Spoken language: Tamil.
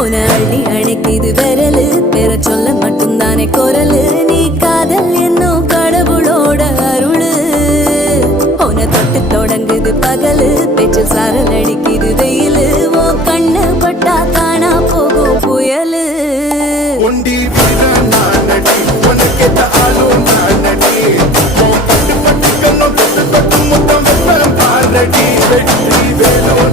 உன அள்ளி அணைக்குது விரலு பெற சொல்ல மட்டும்தானே குரலு நீ காதல் என்னும் கடவுளோட அருளு உன தொட்டு தொடங்குது பகலு பேச்சில் சாரல் அடிக்குது வெயிலு ஓ கண்ணு பட்டா காணா போகும் புயலு ஒண்டி வீரன் நானடி உனக்கேத்த ஆளும் நானடி பட்டு பட்டு கண்ணம் தொட்டு தொட்டு முத்தம் வெப்பம் பாரடி வெற்றி வேணும்